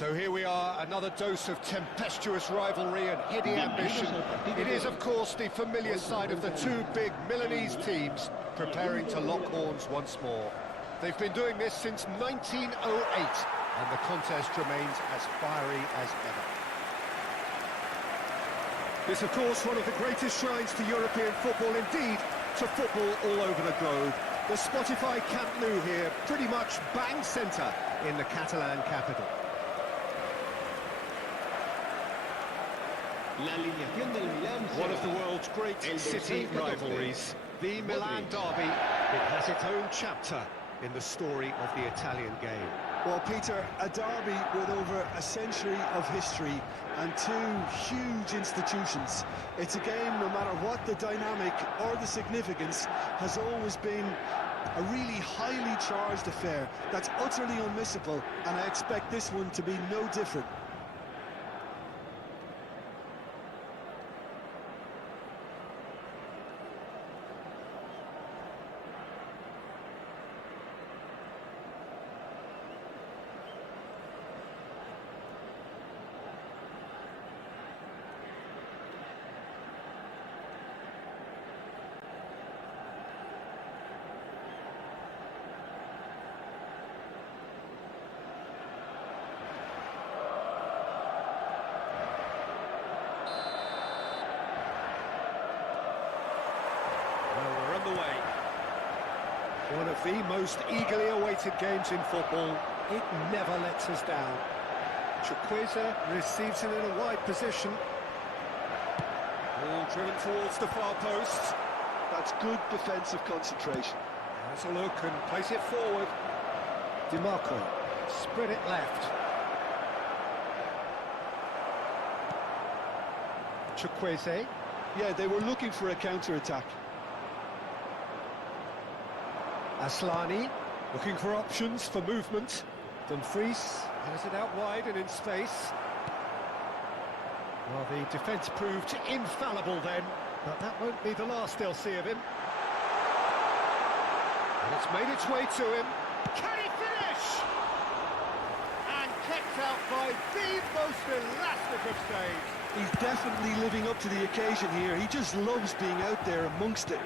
So here we are, another dose of tempestuous rivalry and heady ambition. It is, of course, the familiar side of the two big Milanese teams preparing to lock horns once more. They've been doing this since 1908, and the contest remains as fiery as ever. It's, of course, one of the greatest shrines to European football, indeed, to football all over the globe. The Spotify Camp Nou here, pretty much bang centre in the Catalan capital. One of the world's great city rivalries, the Milan derby. It has its own chapter in the story of the Italian game. Well, Peter, a derby with over a century of history and two huge institutions. It's a game, no matter what the dynamic or the significance, has always been a really highly charged affair that's utterly unmissable, and I expect this one to be no different. One of the most eagerly awaited games in football. It never lets us down. Chukwueze receives it in a wide position. Ball driven towards the far post. That's good defensive concentration. Has a look and plays it forward. DiMarco, spread it left. Chukwueze. Yeah, they were looking for a counter-attack. Aslani, looking for options for movement. Dumfries has it out wide and in space. Well, the defence proved infallible then, but that won't be the last they'll see of him. And it's made its way to him. Can he finish? And kept out by the most elastic of saves. He's definitely living up to the occasion here. He just loves being out there amongst it.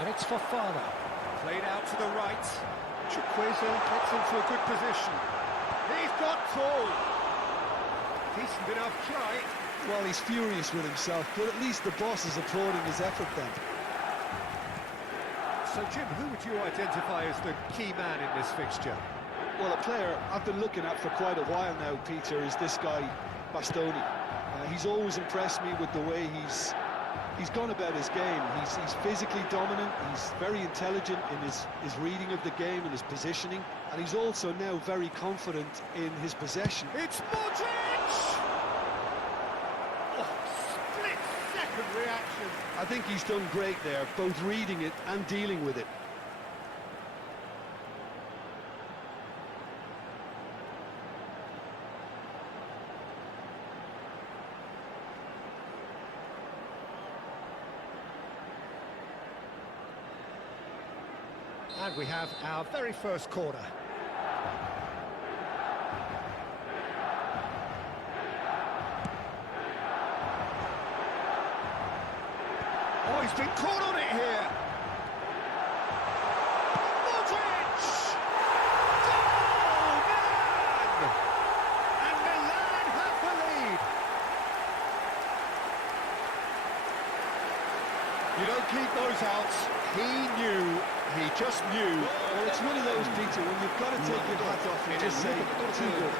And it's Fofana. Played out to the right. Chukwueze gets into a good position. He's got tall. Decent enough try. Well, he's furious with himself, but at least the boss is applauding his effort then. So, Jim, who would you identify as the key man in this fixture? Well, a player I've been looking at for quite a while now, Peter, is this guy, Bastoni. He's always impressed me with the way he's gone about his game. He's physically dominant, he's very intelligent in his reading of the game and his positioning, and he's also now very confident in his possession. It's Modric! Oh, split-second reaction. I think he's done great there, both reading it and dealing with it. And we have our very first corner. Oh, he's been caught on it here. Modric! Goal, Milan! And Milan have the lead. You don't keep those out. He just knew. Well, it's one of those, Peter, when you've got to take your hat off and just say, too good.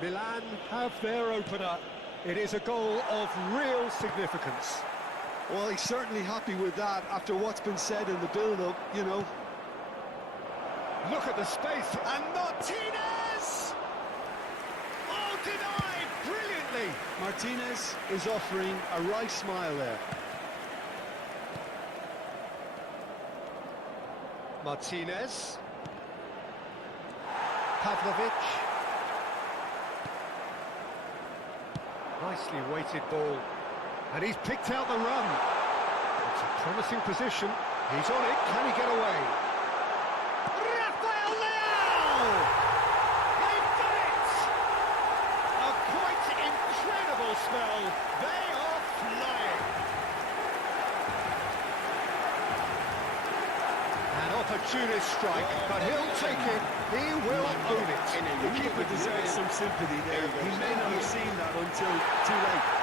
Milan have their opener. It is a goal of real significance. Well, he's certainly happy with that after what's been said in the build-up, you know. Look at the space. And Martinez! Oh, denied brilliantly. Martinez is offering a right smile there. Martinez. Pavlovic. Nicely weighted ball. And he's picked out the run. It's a promising position. He's on it. Can he get away? Rafael Leao! They've done it! A quite incredible spell. They are flying. An opportunist strike, but he'll take it. He will own it. The keeper deserves some sympathy there. He may not have seen that until too late.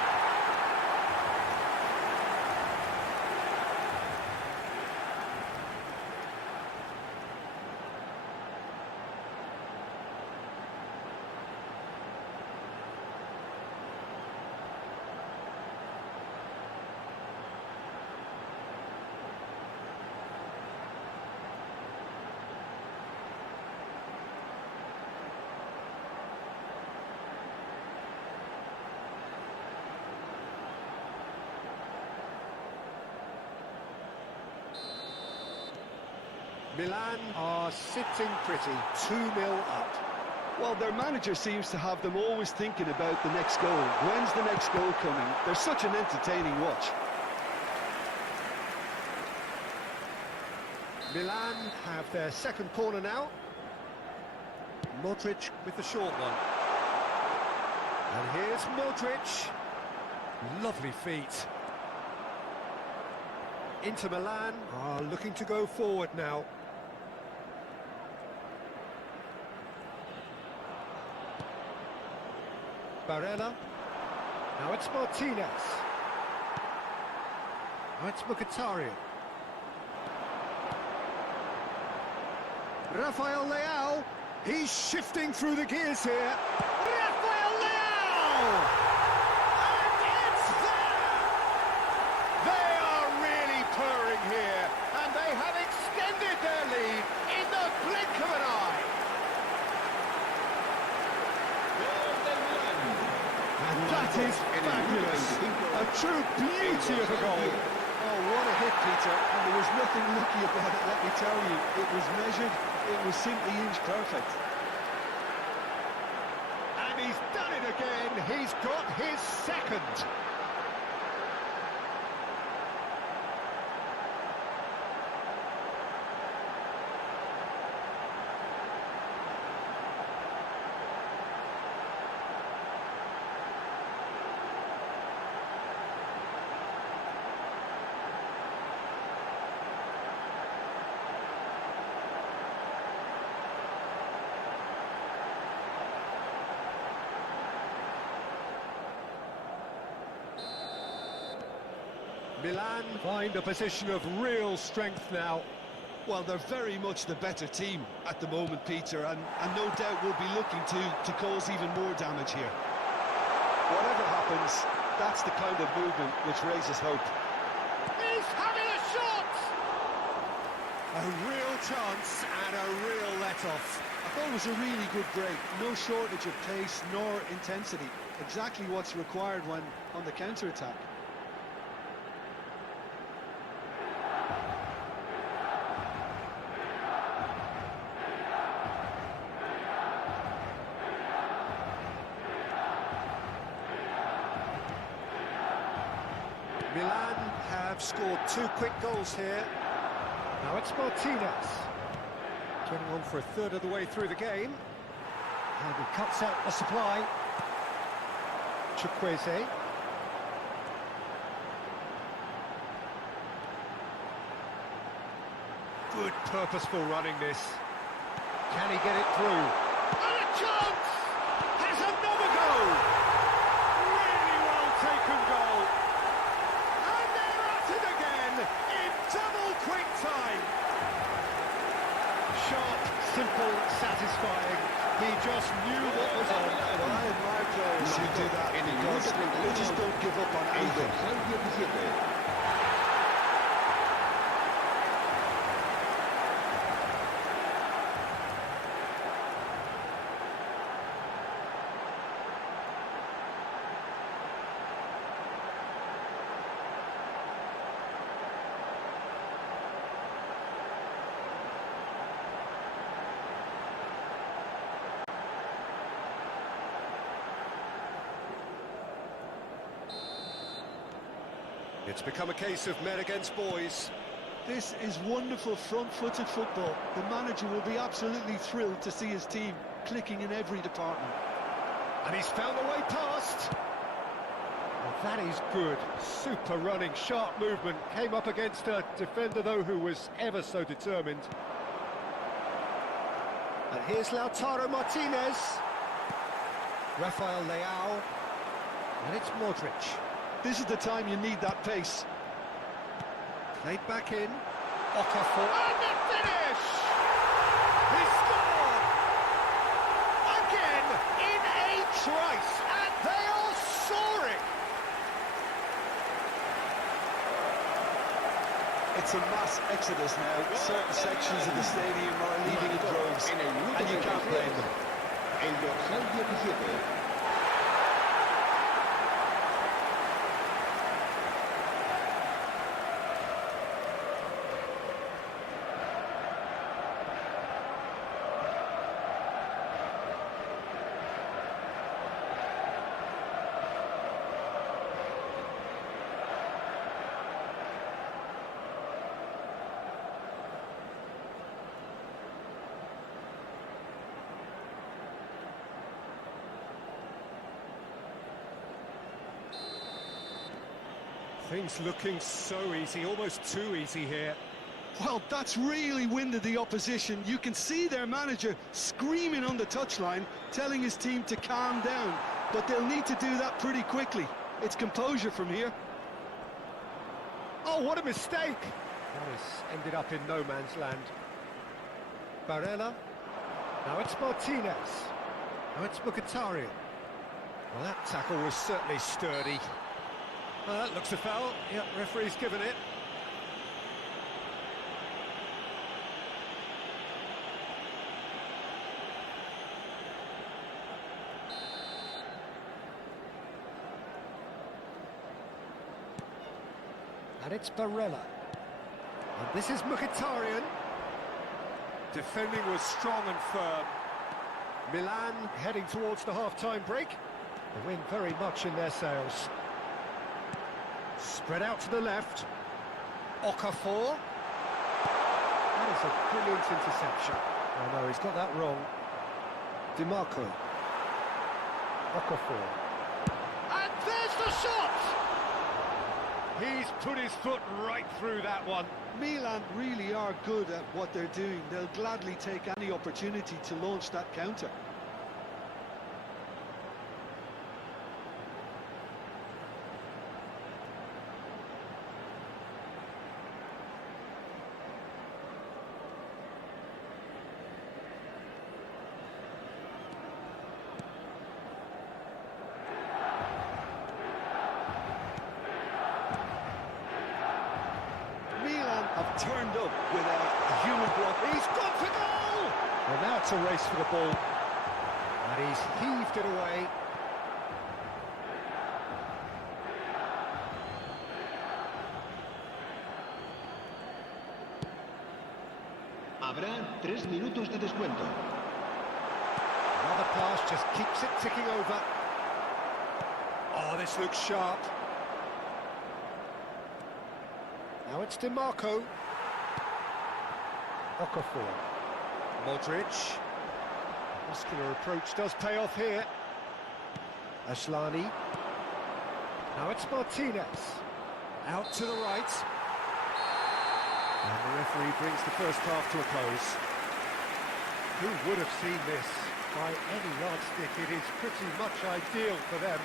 Milan are sitting pretty, 2-0 up. Well, their manager seems to have them always thinking about the next goal. When's the next goal coming? They're such an entertaining watch. Milan have their second corner now. Modric with the short one. And here's Modric. Lovely feet. Inter Milan are looking to go forward now. Barella. Now it's Martinez. Now it's Mkhitaryan. Rafael Leao. He's shifting through the gears here. Rafael Leao! And it's there! They are really purring here, and they have extended their lead in the blink of an eye. And that is fabulous. A true beauty of a goal. Oh, what a hit, Peter. And there was nothing lucky about it, let me tell you. It was measured, it was simply inch perfect. And he's done it again. He's got his second. Milan find a position of real strength now. Well, they're very much the better team at the moment, Peter, and no doubt will be looking to cause even more damage here. Whatever happens, that's the kind of movement which raises hope. He's having a shot! A real chance and a real let-off. I thought it was a really good break. No shortage of pace nor intensity. Exactly what's required when on the counter-attack. Milan have scored 2 quick goals here. Now it's Martinez. 21 for a third of the way through the game. And he cuts out the supply. Chukwueze. Good purposeful running this. Can he get it through? And a chance! Has another goal! Really well taken goal. And they're at it again in double quick time. Sharp, simple, satisfying. He just knew what was on. Well, I admire players who do that because they just don't give up on anything. It's become a case of men against boys. This is wonderful front-footed football. The manager will be absolutely thrilled to see his team clicking in every department. And he's found a way past. Well, that is good. Super running, sharp movement. Came up against a defender, though, who was ever so determined. And here's Lautaro Martinez. Rafael Leao. And it's Modric. This is the time you need that pace. Played back in. Okafor. And the finish! He scored! Again, in a trice, and they are soaring! It's a mass exodus now. Certain sections of the stadium are leaving in droves, and you can't blame them. El dorsal 17. Things looking so easy, almost too easy here. Well, that's really winded the opposition. You can see their manager screaming on the touchline, telling his team to calm down. But they'll need to do that pretty quickly. It's composure from here. Oh, what a mistake! That has ended up in no man's land. Barella. Now it's Martinez. Now it's Mkhitaryan. Well, that tackle was certainly sturdy. Well, that looks a foul. Yep, referee's given it. And it's Barella. And this is Mkhitaryan. Defending was strong and firm. Milan heading towards the half-time break. The wind very much in their sails. Spread out to the left. Okafor. That is a brilliant interception. Oh no, he's got that wrong. DiMarco. Okafor. And there's the shot! He's put his foot right through that one. Milan really are good at what they're doing. They'll gladly take any opportunity to launch that counter. Have turned up with a human block. He's gone for goal! Well, now it's a race for the ball. And he's heaved it away. Habrá 3 minutos de descuento. Another pass just keeps it ticking over. Oh, this looks sharp. Now it's DiMarco. Okafor. Modric. Muscular approach does pay off here. Ashlani. Now it's Martinez. Out to the right. And the referee brings the first half to a close. Who would have seen this? By any yardstick, it is pretty much ideal for them.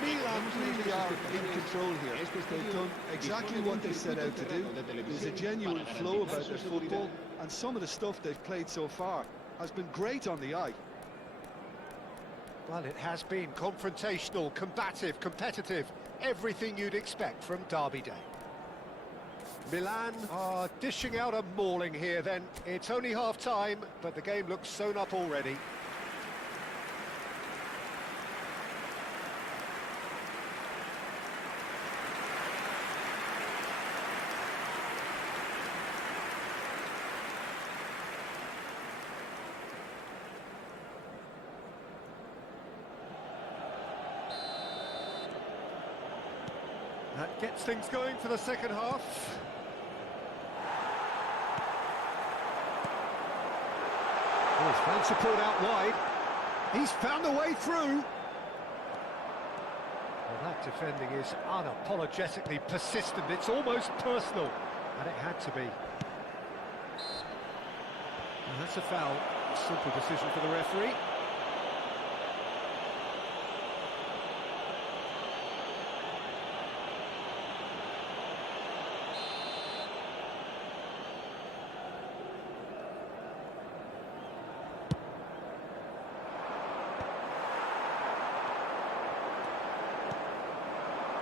Milan really are in control here. They've done exactly what they set out to do. There's a genuine flow about their football, and some of the stuff they've played so far has been great on the eye. Well, it has been confrontational, combative, competitive, everything you'd expect from Derby Day. Milan are dishing out a mauling here then. It's only half-time, but the game looks sewn up already. That gets things going for the second half. Oh, he's found support out wide. He's found a way through. Well, that defending is unapologetically persistent. It's almost personal, and it had to be. And that's a foul. Simple decision for the referee.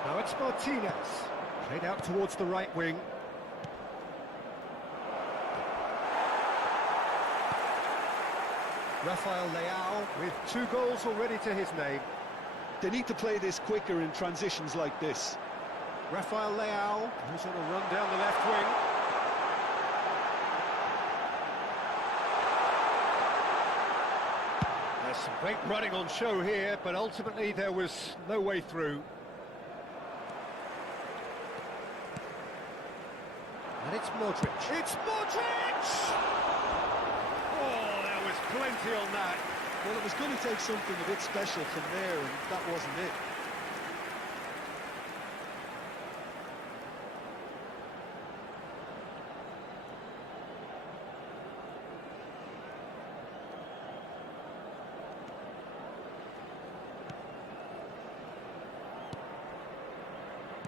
Now it's Martinez, played out towards the right wing. Rafael Leao with 2 goals already to his name. They need to play this quicker in transitions like this. Rafael Leao, who's on a run down the left wing. There's some great running on show here, but ultimately there was no way through. And it's Modric. It's Modric! Oh, there was plenty on that. Well, it was going to take something a bit special from there, and that wasn't it.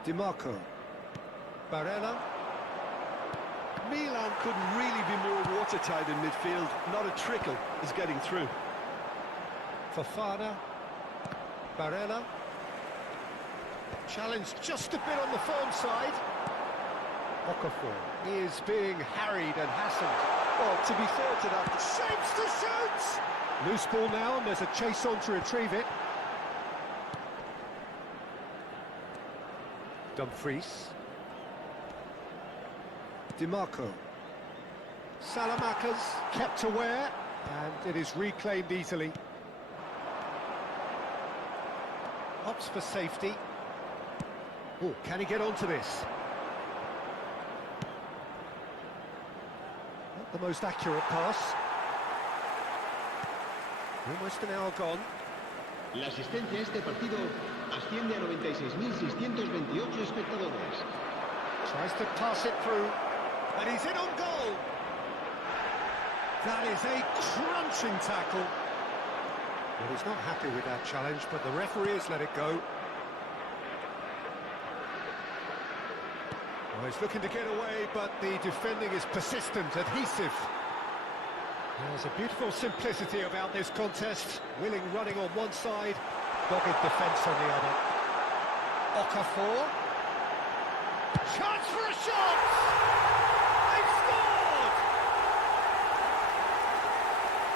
DiMarco. Barella. Milan couldn't really be more watertight in midfield. Not a trickle is getting through. Fofana. Barella. Challenged just a bit on the firm side. Okafor is being harried and hassled. Well, to be fair to that, Shapes to shoot! Loose ball now, and there's a chase on to retrieve it. Dumfries. DiMarco. Salamakas kept aware, and it is reclaimed easily. Opts for safety. Oh, can he get onto this? Not the most accurate pass. Almost an hour gone. La asistencia a este partido asciende a 96.628 espectadores. Tries to pass it through, and he's in on goal. That is a crunching tackle. Well, he's not happy with that challenge, but the referee has let it go. Well, he's looking to get away, but the defending is persistent, adhesive. There's a beautiful simplicity about this contest. Willing running on one side, dogged defence on the other. Okafor. Chance for a shot! They've scored!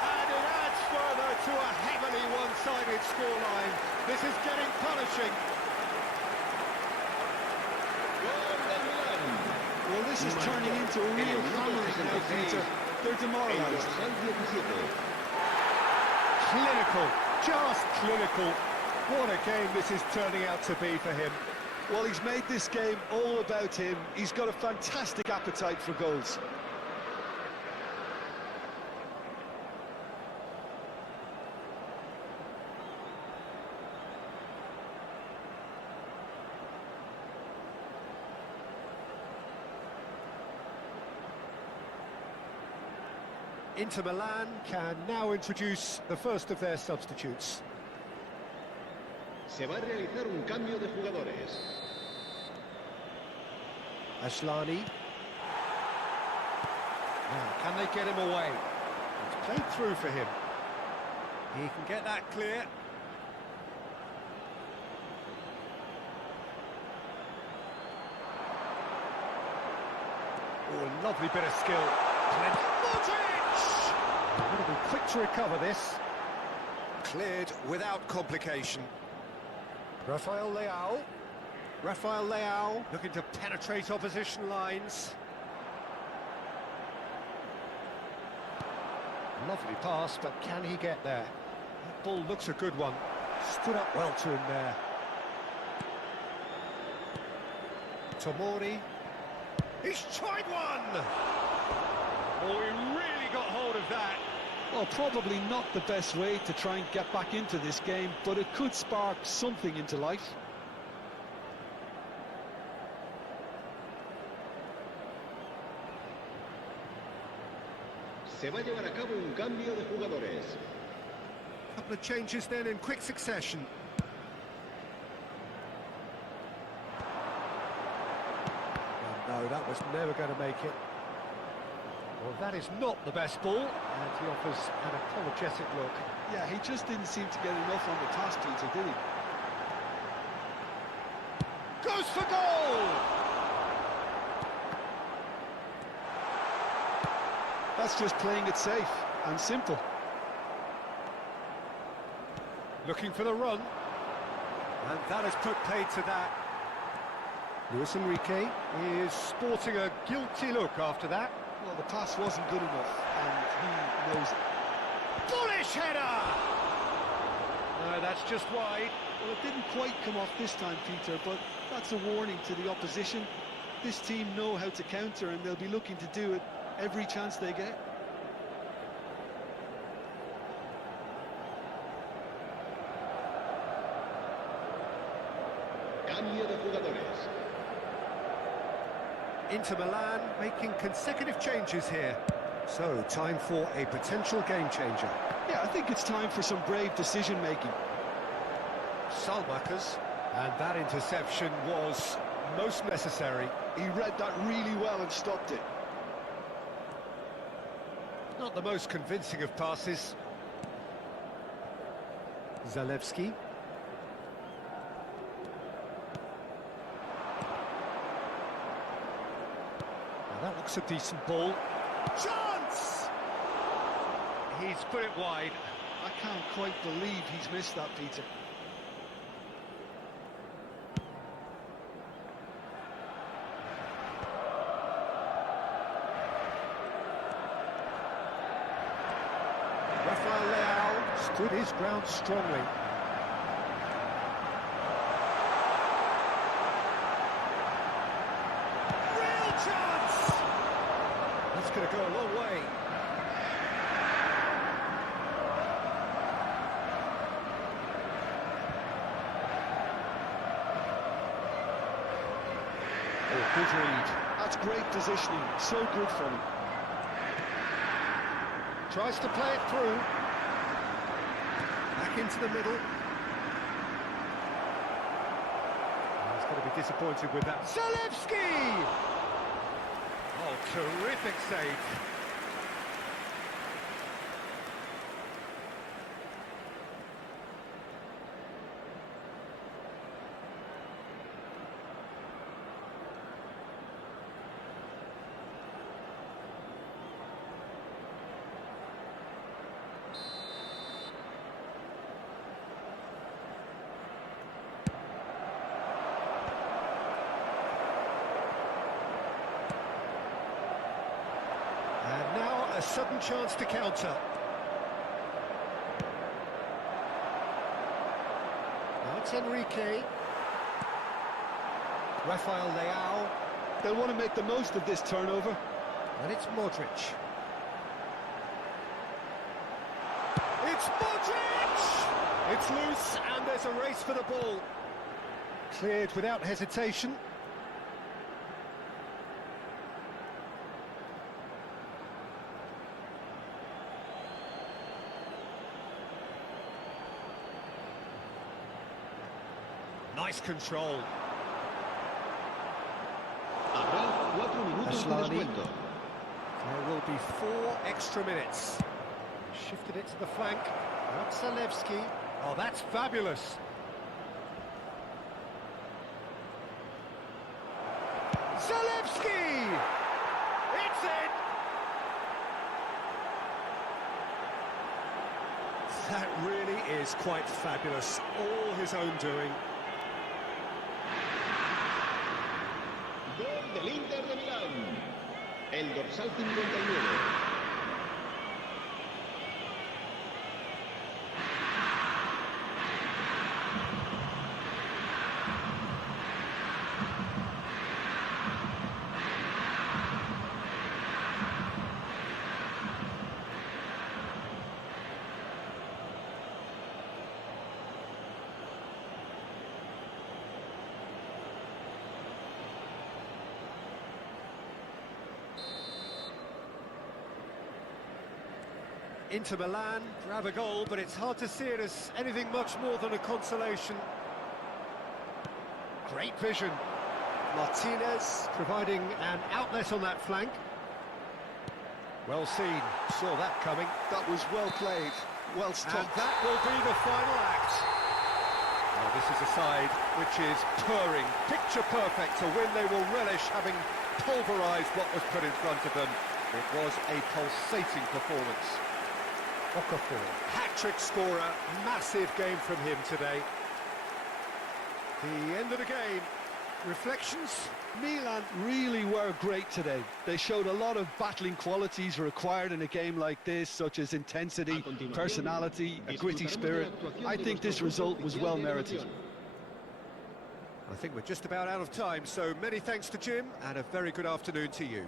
And it adds further to a heavily one-sided scoreline. This is getting punishing. well, this is turning into a real hammering now, Peter. They're demoralised. Clinical, just clinical. What a game this is turning out to be for him. Well, he's made this game all about him. He's got a fantastic appetite for goals. Inter Milan can now introduce the first of their substitutes. Se va a realizar un cambio de jugadores. Ashlani. Now, can they get him away? It's played through for him. He can get that clear. Oh, a lovely bit of skill. Modric! Going to be quick to recover this. Cleared without complication. Rafael Leao. Rafael Leao looking to penetrate opposition lines. Lovely pass, but can he get there? That ball looks a good one. Stood up well to him there. Tomori. He's tried one! Oh, he really got hold of that. Well, probably not the best way to try and get back into this game, but it could spark something into life. Se va a llevar a cabo un cambio de jugadores. Couple of changes then in quick succession. Oh, no, that was never going to make it. Well, that is not the best ball, and he offers an apologetic look. Yeah, he just didn't seem to get enough on the task, Peter, did he? Goes for goal! That's just playing it safe and simple. Looking for the run. And that has put paid to that. Luis Enrique is sporting a guilty look after that. Well, the pass wasn't good enough, and he knows it. Bullish header! No, that's just wide. Well, it didn't quite come off this time, Peter, but that's a warning to the opposition. This team know how to counter, and they'll be looking to do it every chance they get. Cambio de jugadores. Inter Milan making consecutive changes here. So, time for a potential game changer. Yeah, I think it's time for some brave decision-making. Salmakers, and that interception was most necessary. He read that really well and stopped it. Not the most convincing of passes. Zalewski. Now that looks a decent ball. Chance! He's put it wide. I can't quite believe he's missed that, Peter. Stood his ground strongly. Real chance! That's going to go a long way. Oh, good read. That's great positioning. So good for him. Tries to play it through. Back into the middle. He's going to be disappointed with that. Zalewski! Oh, terrific save. A sudden chance to counter. Now it's Enrique. Rafael Leao. They'll want to make the most of this turnover. And it's Modric. It's Modric! It's loose and there's a race for the ball. Cleared without hesitation. Nice control. Habrá 4 minutos de descuento. There will be 4 extra minutes. Shifted it to the flank. Not Zalewski. Oh, that's fabulous. Zalewski! It's in! That really is quite fabulous. All his own doing. Gol del Inter de Milán. El dorsal 59. Inter Milan grab a goal, but it's hard to see it as anything much more than a consolation. Great vision. Martinez providing an outlet on that flank. Well seen, saw that coming. That was well played, well And stopped. that will be the final act. Now this is a side which is purring, picture perfect, a win they will relish, having pulverised what was put in front of them. It was a pulsating performance. Okafor, hat-trick scorer, massive game from him today. The end of the game. Reflections? Milan really were great today. They showed a lot of battling qualities required in a game like this, such as intensity, personality, a gritty spirit. I think this result was well merited. I think we're just about out of time, so many thanks to Jim, and a very good afternoon to you.